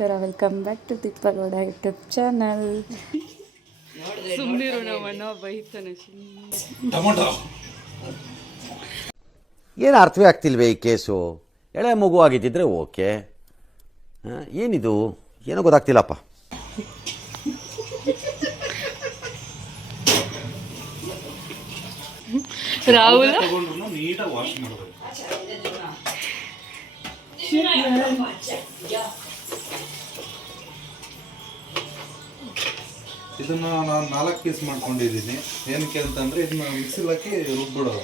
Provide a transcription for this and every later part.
ನಮಸ್ಕಾರ, welcome back to Tippagowda YouTube channel. ಸುಮ್ಮನಿರು, ನಮ್ಮಣ್ಣ ಬೈತಾನೆ. ಏನು ಅರ್ಥವೇ ಆಗ್ತಿಲ್ವೇ ಈ ಕೇಸು? ಎಳೆ ಮಗು ಆಗಿದ್ದಿದ್ರೆ ಓಕೆ, ಏನಿದು ಏನೋ ಗೊತ್ತಾಗ್ತಿಲ್ಲಪ್ಪ. ರಾಹುಲ್ ಇದನ್ನ ನಾನು 4 ಪೀಸ್ ಮಾಡ್ಕೊಂಡಿದ್ದೀನಿ. ಏನಕ್ಕೆ ಅಂತಂದ್ರೆ ಇದನ್ನ ಮಿಕ್ಸಿಲ್ ಹಾಕಿ ರುಬ್ಬಿಡೋದು.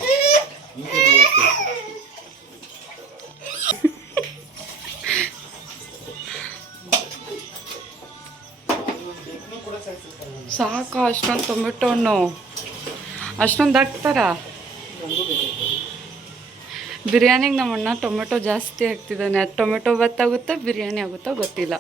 ಸಾಕು ಅಷ್ಟೊಂದು ಟೊಮೆಟೊ ಹಣ್ಣು ಅಷ್ಟೊಂದು ಹಾಕ್ತಾರ ಬಿರಿಯಾನಿಗೆ. ನಮ್ಮಣ್ಣ ಟೊಮೆಟೊ ಜಾಸ್ತಿ ಹಾಕ್ತಿದ್ದಾನೆ. ಅದು ಟೊಮೆಟೊ ಗೊತ್ತಾಗುತ್ತೋ ಬಿರಿಯಾನಿ ಆಗುತ್ತೋ ಗೊತ್ತಿಲ್ಲ.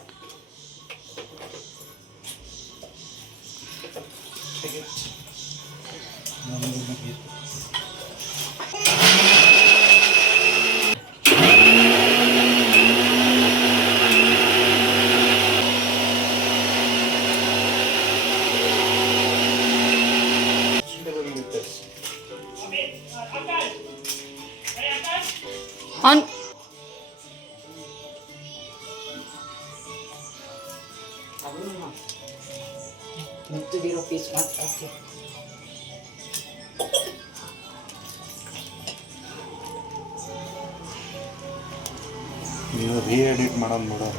ನೀವು ರೀ ಎಡಿಟ್ ಮಾಡೋದು ನೋಡೋಣ.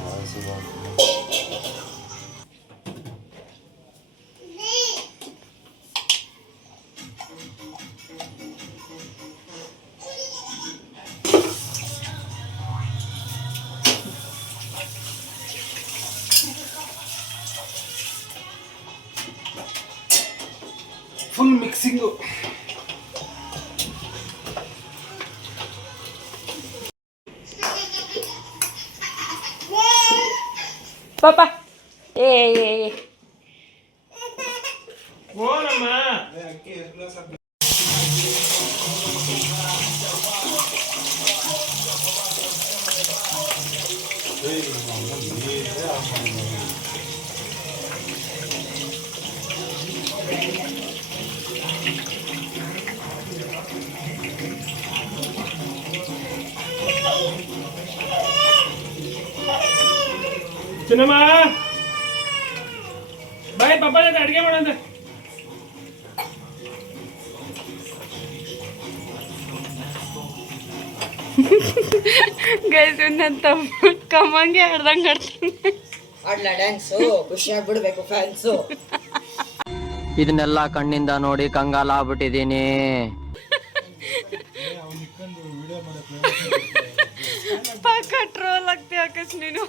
Full mixing. ಪಾಪ ಏ ಚಿನ್ನಮ್ಮ ಬಾಯ್, ಪಪ್ಪ ಜೊತೆ ಅಡುಗೆ ಮಾಡಂತ. ಗೈಸ್, ನನ್ನ ಕಮ್ಮಂಗೆ ಆಡ್ದಂಗೆ ಆಡ್ತಾನೆ. ಆಡ್ಲ ಡ್ಯಾನ್ಸು, ಖುಷಿಯಾಗಿ ಬಿಡ್ಬೇಕು ಫ್ಯಾನ್ಸು. ಇದನ್ನೆಲ್ಲ ಕಣ್ಣಿಂದ ನೋಡಿ ಕಂಗಾಲ ಆಗ್ಬಿಟ್ಟಿದೀನಿ. ಪಕ್ಕ ಟ್ರೋಲ್ ಆಗ್ತಿ ಆಕಾಶ್ ನೀನು.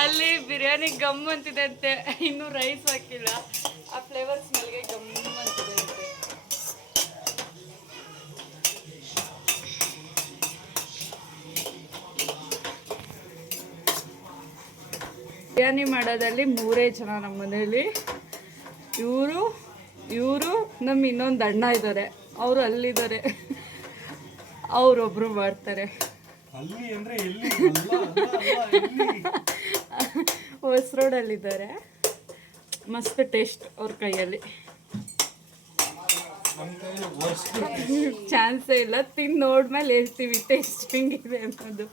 ಅಲ್ಲಿ ಬಿರಿಯಾನಿ ಗಮ್ ಅಂತಿದೆ ಅಂತೆ, ಇನ್ನೂ ರೈಸ್ ಹಾಕಿಲ್ಲ. ಆ ಫ್ಲೇವರ್ ಸ್ಮೆಲ್ಗೆ ಗಮ್ ಅಂತಿದೆ ಅಂತೆ. ಬಿರಿಯಾನಿ ಮಾಡೋದಲ್ಲಿ 3 ಜನ ನಮ್ಮ ಮನೇಲಿ. ಇವರು ನಮ್ಮ ಇನ್ನೊಂದು ಅಣ್ಣ ಇದ್ದಾರೆ, ಅವರು ಅಲ್ಲಿದ್ದಾರೆ. ಅವರೊಬ್ರು ಮಾಡ್ತಾರೆ. ಹೊಸರೋಡಲ್ಲಿದ್ದಾರೆ. ಮಸ್ತ್ ಟೇಸ್ಟ್ ಅವ್ರ ಕೈಯಲ್ಲಿ. ಚಾನ್ಸೇ ಇಲ್ಲ, ತಿಂದು ನೋಡ್ಮೇಲೆ ಹೇಳ್ತೀವಿ ಟೇಸ್ಟ್ ಹೆಂಗಿದೆ ಅನ್ನೋದು.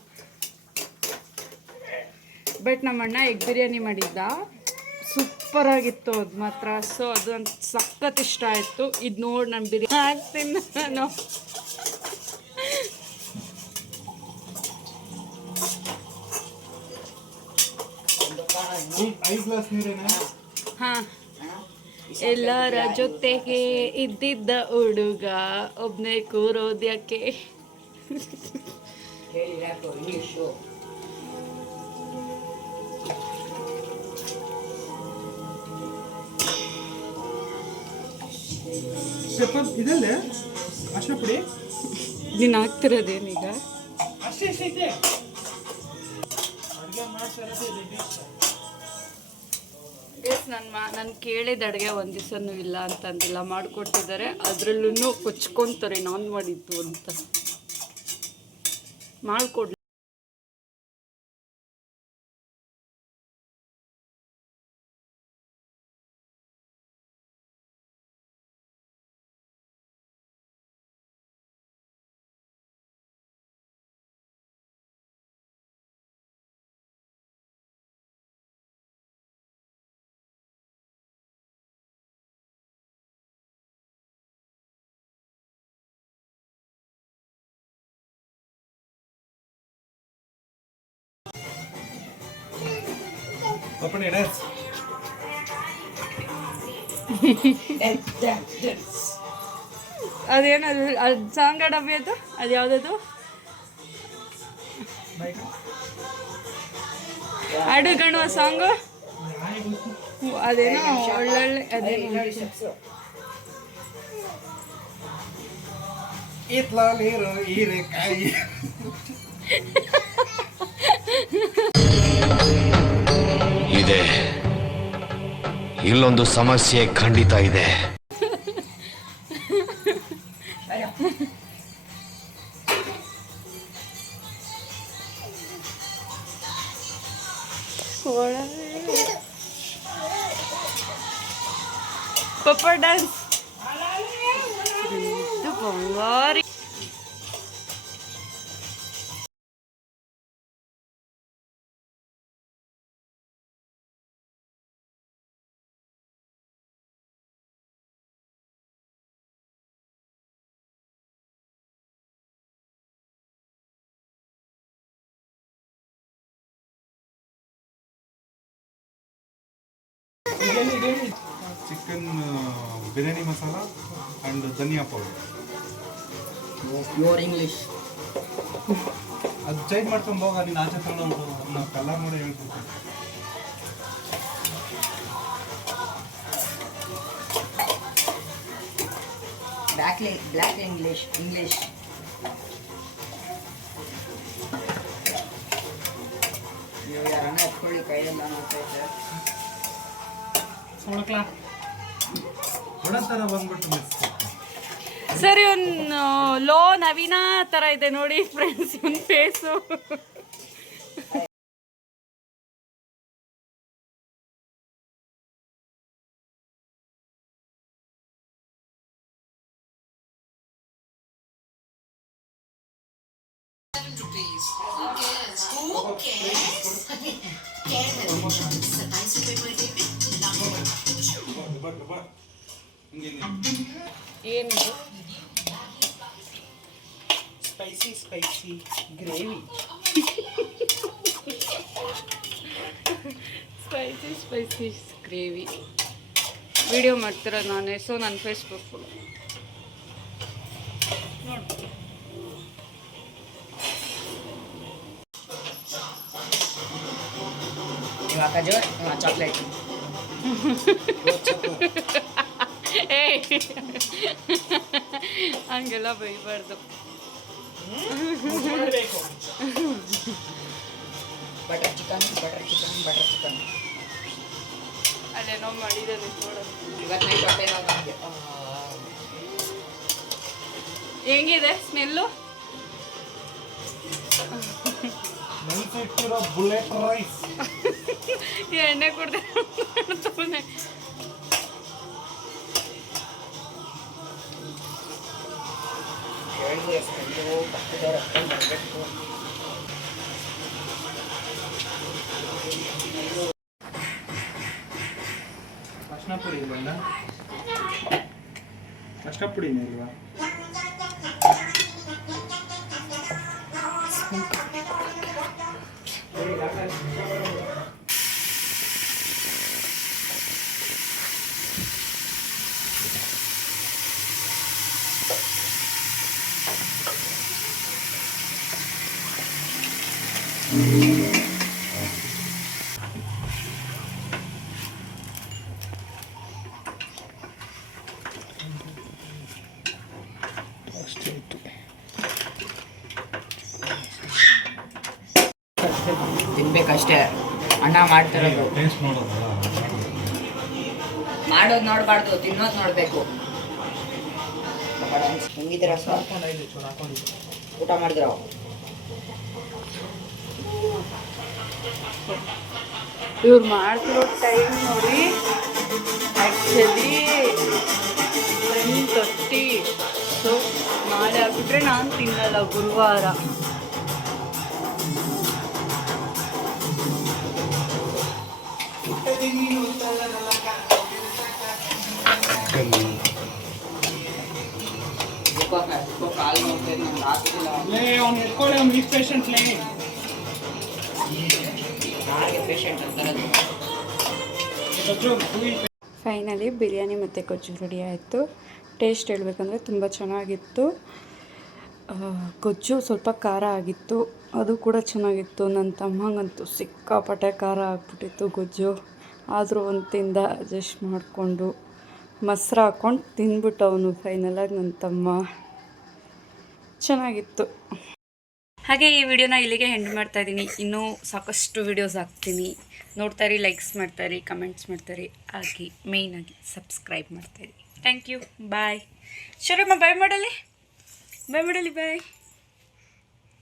ಬಟ್ ನಮ್ಮಣ್ಣ ಎಗ್ ಬಿರಿಯಾನಿ ಮಾಡಿದ್ದ, ಸೂಪರಾಗಿತ್ತು ಅದು ಮಾತ್ರ. ಸೊ ಅದು ಒಂದು ಸಖತ್ ಇಷ್ಟ ಆಯಿತು. ಇದು ನೋಡಿ ನಾನು ಬಿರಿಯಾನಿ ಹಾಕ್ತೀನಿ ನಾನು. ಹಾಂ, ಎಲ್ಲರ ಜೊತೆಗೆ ಇದ್ದಿದ್ದ ಹುಡುಗ ಒಬ್ಬನೇ ಕೂರೋದ್ಯಾಕೆ. ಇದಲ್ಲೇ ಅರ್ಶಿನ ಪುಡಿ ನೀನು ಹಾಕ್ತಿರೋದೇನೀಗ? ಅಷ್ಟೇ ಐತೆ. ಅಡುಗೆ ಮಾಡ್ತಾರೆ. ಎಸ್ ನಾನು ಕೇಳಿದ ಅಡುಗೆ ಒಂದು ದಿವಸನೂ ಇಲ್ಲ ಅಂತಂದಿಲ್ಲ, ಮಾಡಿಕೊಟ್ಟಿದ್ದಾರೆ. ಅದರಲ್ಲೂ ಕೊಚ್ಕೊತಾರೆ ನಾನು ಮಾಡಿದ್ದು ಅಂತ. ಮಾಡಿಕೊಡ್ಲಿ. ಪಪ್ಪಣಿ ಡ್ಯಾನ್ಸ್. ಅದೇನು ಅದು ಸಾಂಗ್ ಡಬ್ಬಿ ಅದು ಅದು ಯಾವುದದು ಹಾಡು ಗಣುವ ಸಾಂಗು ಅದೇನೋ ಒಳ್ಳೊಳ್ಳೆ ಅದೇನೋ ಇತ್ಲಾಲಿರೋ ಹೀರೆಕಾಯಿ. ಇದೆ, ಇಲ್ಲೊಂದು ಸಮಸ್ಯೆ ಖಂಡಿತ ಇದೆ. ಪಪ್ಪ dance Bangari. Chicken biryani masala and dhaniya powder. Your English. ಅದು ಚೇಂಜ್ ಮಾಡ್ಕೊಂಡು ಹೋಗ, ನೀನು ಆಚೆ ತಗೊಂಡು ನಾವು ಕಲರ್ ನೋಡಿ ಹೇಳ್ತೀನಿ. Black English. ನೀವು ಯಾರನ್ನ ಎತ್ಕೊಳ್ಳಿ, ಕೈಯೆಲ್ಲ ನೋಡ್ತೈತೆ. ಥರ ಬಂದ್ಬಿಟ್ಟು ಮಿಸ್. ಸರಿ, ಒಂದು ಲೋ ನವೀನ ಥರ ಇದೆ ನೋಡಿ ಫ್ರೆಂಡ್ಸ್ ಒಂದು ಫೇಸು. ಏನಿದು? Spicy gravy. Spicy gravy video ಮಾಡ್ತೀರ ನಾನು, ಸೊ ನನ್ನ ಫೇಸ್ಬುಕ್ ನೋಡಿ. ಚಾಕ್ಲೇಟ್. ಹಂಗೆಲ್ಲ ಬೈಬಾರ್ದು. Butter chicken. ಅಲ್ಲೇನೋ ಮಾಡಿದ್ದಾರೆ ನೋಡೋದು. ಇವತ್ತು ನೈಟ್ ಹೊಟ್ಟೆ ನೋವು ನನಗೆ. ಹೆಂಗಿದೆ ಸ್ಮೆಲ್ಲು? ನೆನ್ಸಿಟ್ಟಿರೋ bullet rice. ಎಣ್ಣೆ ಕೊಡ್ತಾರೆ. ಅರ್ಶಿನ ಪುಡಿ ಇಲ್ವಲ್ಲ? ಅರ್ಶಿನ ಪುಡಿನೇ ಇಲ್ವಾ? ತಿನ್ಬೇಕಷ್ಟೇ, ಅಣ್ಣ ಮಾಡ್ತಿರೋದು. ಟೇಸ್ಟ್ ನೋಡೋದಲ್ಲ. ಮಾಡೋದು ನೋಡ್ಬಾರ್ದು, ತಿನ್ನೋದು ನೋಡ್ಬೇಕು. ಡ್ಯಾನ್ಸ್ ಹೆಂಗಿದ್ದೀರಾ ಸರ್? ಊಟ ಮಾಡಿದ್ರ? ಇವ್ರು ಮಾಡ್ತಿರೋ ಟೈಮ್ ನೋಡಿ, ಆ್ಯಕ್ಚುಲಿ 10:30. ಸೊ ನಾಳೆ ಆಗ್ಬಿಟ್ರೆ ನಾನು ತಿನ್ನಲ್ಲ ಗುರುವಾರ. ಅವ್ನು ಎತ್ಕೊಳ್ಳಿ, ಅವ್ನು ವೀಕ್ ಪೇಷಂಟ್ ಲೇ. ಫೈನಲಿ ಬಿರಿಯಾನಿ ಮತ್ತು ಗೊಜ್ಜು ರೆಡಿ ಆಯಿತು. ಟೇಸ್ಟ್ ಹೇಳಬೇಕಂದ್ರೆ ತುಂಬ ಚೆನ್ನಾಗಿತ್ತು. ಗೊಜ್ಜು ಸ್ವಲ್ಪ ಖಾರ ಆಗಿತ್ತು, ಅದು ಕೂಡ ಚೆನ್ನಾಗಿತ್ತು. ನನ್ನ ತಮ್ಮಂಗಂತೂ ಸಿಕ್ಕಾಪಟ್ಟೆ ಖಾರ ಆಗಿಬಿಟ್ಟಿತ್ತು ಗೊಜ್ಜು. ಆದರೂ ಒಂದು ತಿಂದ ಅಡ್ಜಸ್ಟ್ ಮಾಡಿಕೊಂಡು ಮೊಸರು ಹಾಕ್ಕೊಂಡು ತಿಂದ್ಬಿಟ್ಟು ಅವನು ಫೈನಲಾಗಿ ನನ್ನ ತಮ್ಮ. ಚೆನ್ನಾಗಿತ್ತು. ಹಾಗೆ ಈ ವಿಡಿಯೋನ ಇಲ್ಲಿಗೆ ಎಂಡ್ ಮಾಡ್ತಾಯಿದ್ದೀನಿ. ಇನ್ನೂ ಸಾಕಷ್ಟು ವಿಡಿಯೋಸ್ ಹಾಕ್ತೀನಿ, ನೋಡ್ತಾಯಿರಿ, ಲೈಕ್ಸ್ ಮಾಡ್ತಾಯಿರಿ, ಕಮೆಂಟ್ಸ್ ಮಾಡ್ತಾಯಿರಿ, ಹಾಗೆ ಮೇಯ್ನಾಗಿ ಸಬ್ಸ್ಕ್ರೈಬ್ ಮಾಡ್ತಾಯಿರಿ. Thank you. Bye. Sharamma bye ಮಾಡಲಿ, ಬಾಯ್ ಮಾಡಲಿ, ಬಾಯ್.